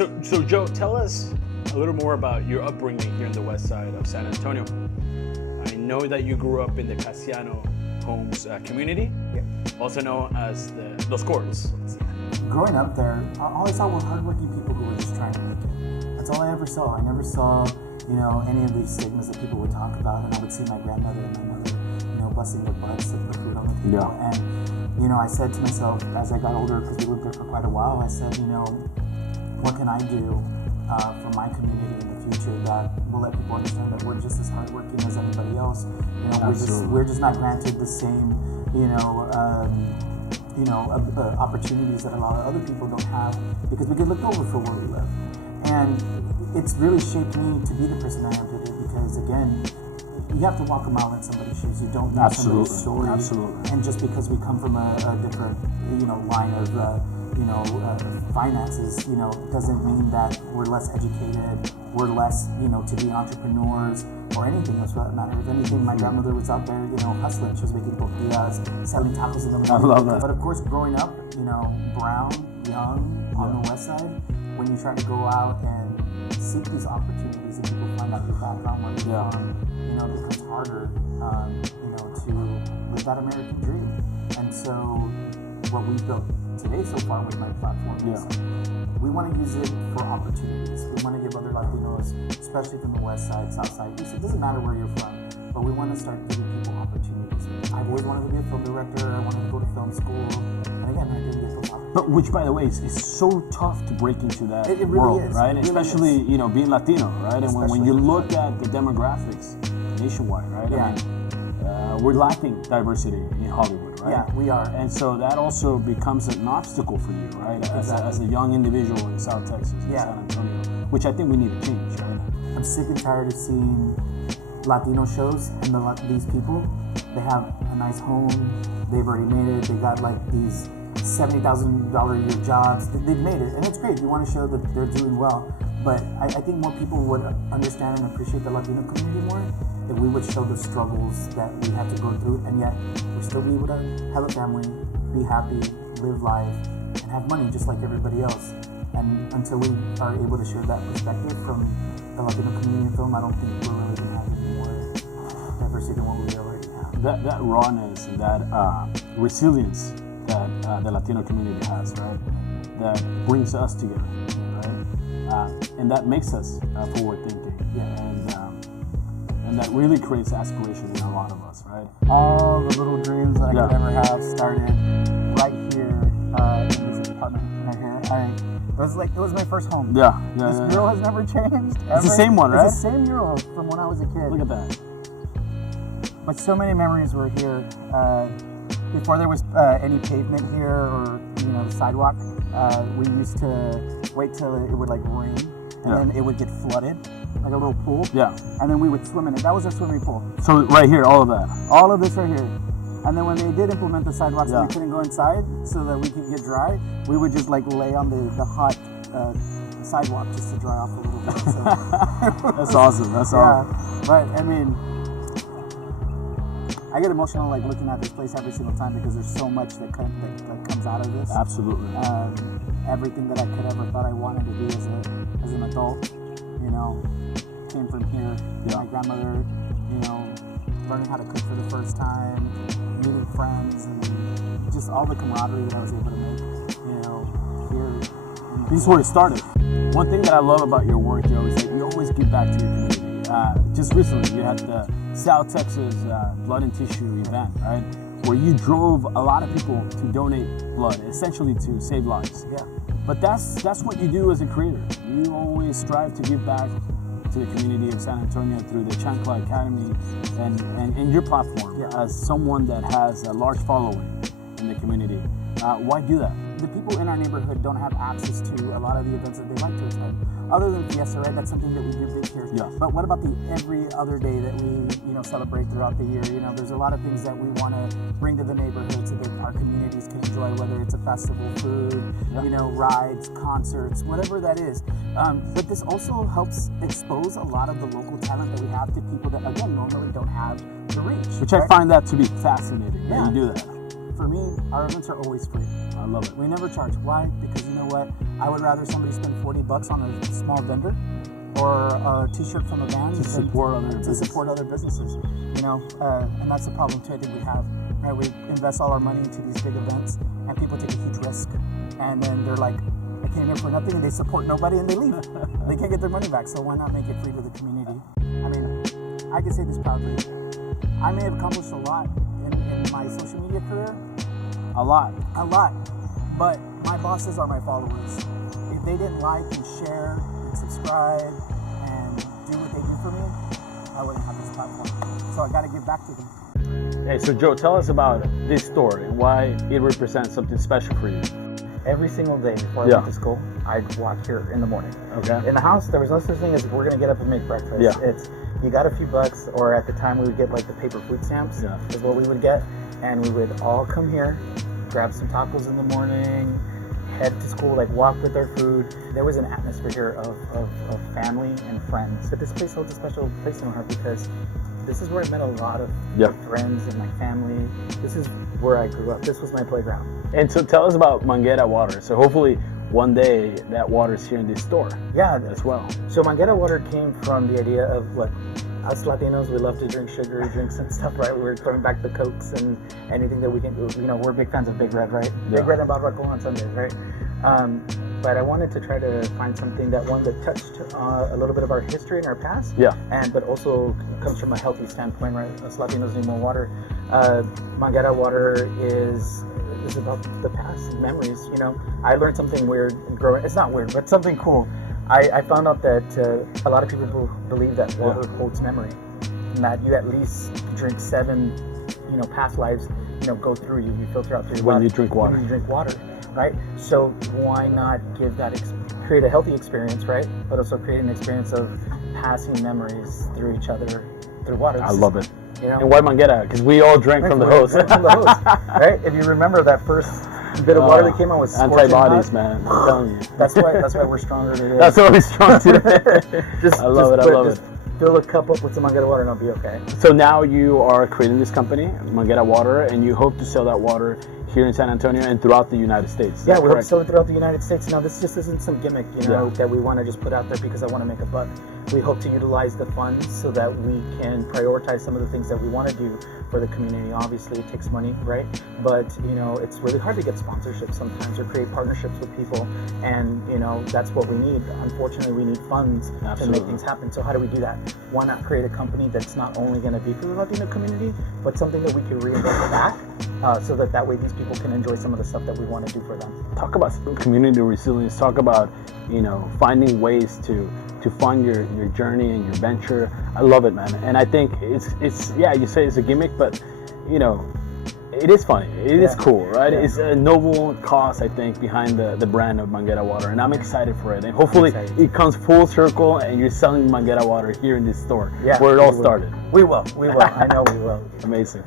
So Joe, tell us a little more about your upbringing here in the west side of San Antonio. I know that you grew up in the Casiano Homes community, also known as the Los Courts. Growing up there, all I saw were hardworking people who were just trying to make it. That's all I ever saw. I never saw, any of these stigmas that people would talk about, and I would see my grandmother and my mother, busting their butts to put food on the table. Yeah. And, I said to myself as I got older, because we lived there for quite a while, I said, what can I do for my community in the future that will let people understand that we're just as hardworking as anybody else. We're just not granted the same, opportunities that a lot of other people don't have because we get looked over for where we live. And it's really shaped me to be the person I am today because, again, you have to walk a mile in somebody's shoes. You don't know somebody's story. Absolutely. And just because we come from a different, line of, finances, doesn't mean that we're less educated, we're less, to be entrepreneurs or anything else for that matter. If anything, my grandmother was out there, hustling. She was making tortillas, selling tacos in the morning. I love that. But of course, growing up, brown, young, on the west side, when you try to go out and seek these opportunities and people find out your background, where you're from, it becomes harder, to live that American dream. And so what we've built today so far with my platform is we want to use it for opportunities. We want to give other Latinos, especially from the west side, south side, east. It doesn't matter where you're from, but we want to start giving people opportunities. I've always wanted to be a film director. I wanted to go to film school. And again, I didn't get those opportunities. But which, by the way, is so tough to break into that it really world, is. right? It really especially, is. Being Latino, right? And when you look at the demographics nationwide, right? Yeah. We're lacking diversity in Hollywood, right? Yeah, we are. And so that also becomes an obstacle for you, right? Exactly. As a young individual in South Texas, in San Antonio, which I think we need to change, right? I'm sick and tired of seeing Latino shows and these people, they have a nice home, they've already made it, they got like these $70,000 a year jobs, they've made it, and it's great. You want to show that they're doing well, but I think more people would understand and appreciate the Latino community more if we would show the struggles that we had to go through, and yet we'll still be able to have a family, be happy, live life, and have money just like everybody else. And until we are able to share that perspective from the Latino community in film, I don't think we're really going to have any more diversity than what we already have. That rawness and that resilience that the Latino community has, right? That brings us together, right? And that makes us forward thinking. Yeah. And that really creates aspiration in a lot of us, right? All the little dreams that I could ever have started right here in this apartment right here. It was my first home. This mural has never changed. Ever. It's the same one, right? It's the same mural from when I was a kid. Look at that. But so many memories were here. Before there was any pavement here or the sidewalk, we used to wait till it would like rain and then it would get flooded, like a little pool. Yeah. And then we would swim in it. That was our swimming pool. So right here, all of that. All of this right here. And then when they did implement the sidewalks and we couldn't go inside so that we could get dry, we would just like lay on the hot sidewalk just to dry off a little bit. So That's awesome. That's awesome. But I mean, I get emotional like looking at this place every single time because there's so much that comes out of this. Absolutely. Everything that I could ever thought I wanted to be as an adult, came from here. My grandmother, learning how to cook for the first time, meeting friends, and just all the camaraderie that I was able to make, here. This is where it started. One thing that I love about your work, Joe, is that you always give back to your community. Just recently, you had the South Texas Blood and Tissue event, right? Where you drove a lot of people to donate blood, essentially to save lives. Yeah. But that's what you do as a creator. You always strive to give back to the community of San Antonio through the Chancla Academy and your platform as someone that has a large following in the community. Why do that? The people in our neighborhood don't have access to a lot of the events that they like to attend. Other than Fiesta, right? That's something that we do big here. Yeah. But what about the every other day that we, celebrate throughout the year? There's a lot of things that we want to bring to the neighborhood so that our communities can enjoy, whether it's a festival, food, rides, concerts, whatever that is. But this also helps expose a lot of the local talent that we have to people that, again, normally don't have the reach. Which I find that to be fascinating that you do that. for me, our events are always free. I love it. We never charge. Why? Because you know what? I would rather somebody spend $40 on a small vendor or a T-shirt from a band To support other businesses. You know, and that's the problem too. I think we have. Right? We invest all our money into these big events, and people take a huge risk, and then they're like, "I came here for nothing," and they support nobody, and they leave. They can't get their money back. So why not make it free to the community? I mean, I can say this proudly. I may have accomplished a lot in my social media career. A lot. But my bosses are my followers. If they didn't like and share and subscribe and do what they do for me, I wouldn't have this platform. So I got to give back to them. Hey, so Joe, tell us about this store and why it represents something special for you. Every single day before I went to school, I'd walk here in the morning. Okay. In the house, there was no such thing as we're gonna get up and make breakfast. Yeah. It's you got a few bucks, or at the time we would get like the paper food stamps. Yeah. Is what we would get, and we would all come here, grab some tacos in the morning, head to school, like walk with our food. There was an atmosphere here of family and friends. But this place holds a special place in my heart because this is where I met a lot of my friends and my family. This is where I grew up. This was my playground. And so tell us about Manguera water. So hopefully one day that water is here in this store. Yeah, as well. So Manguera water came from the idea of, look, us Latinos, we love to drink sugary drinks and stuff, right? We're throwing back the Cokes and anything that we can, you know, we're big fans of Big Red, right? Yeah. Big Red and barbacoa on Sundays, right? But I wanted to try to find something that touched a little bit of our history and our past. Yeah. But also comes from a healthy standpoint, right? Us Latinos need more water. Manguera water is about the past memories, you know. I learned something weird growing. It's not weird, but something cool. I found out that a lot of people believe that water holds memory, and that you at least drink 7, you know, past lives, you know, go through you. You filter out through your body when you drink water. When you drink water, right? So why not give that create a healthy experience, right? But also create an experience of passing memories through each other through water. I love it. You know? And why Manguera? Because we all drank from the hose. From the hose, right? If you remember that first bit of water that came out with antibodies, man. I'm telling you. That's why we're stronger today. That's why we're strong today. I love it. Fill a cup up with some Manguera water and I'll be okay. So now you are creating this company, Manguera Water, and you hope to sell that water here in San Antonio and throughout the United States. Yeah, we hope to sell it throughout the United States. Now, this just isn't some gimmick, you know, that we want to just put out there because I want to make a buck. We hope to utilize the funds so that we can prioritize some of the things that we want to do for the community. Obviously, it takes money, right? But, you know, it's really hard to get sponsorships sometimes or create partnerships with people. And, you know, that's what we need. Unfortunately, we need funds to make things happen. So how do we do that? Why not create a company that's not only going to be for the Latino community, but something that we can reinvest back so that way these people can enjoy some of the stuff that we want to do for them. Talk about community resilience. Talk about, you know, finding ways to fund your journey and your venture. I love it, man. And I think it's yeah, you say it's a gimmick, but you know, it is funny. It is cool, right? It's a noble cause, I think, behind the brand of Manguera Water, and I'm excited for it. And hopefully it comes full circle and you're selling Manguera Water here in this store where it all started. We will. I know we will. Amazing.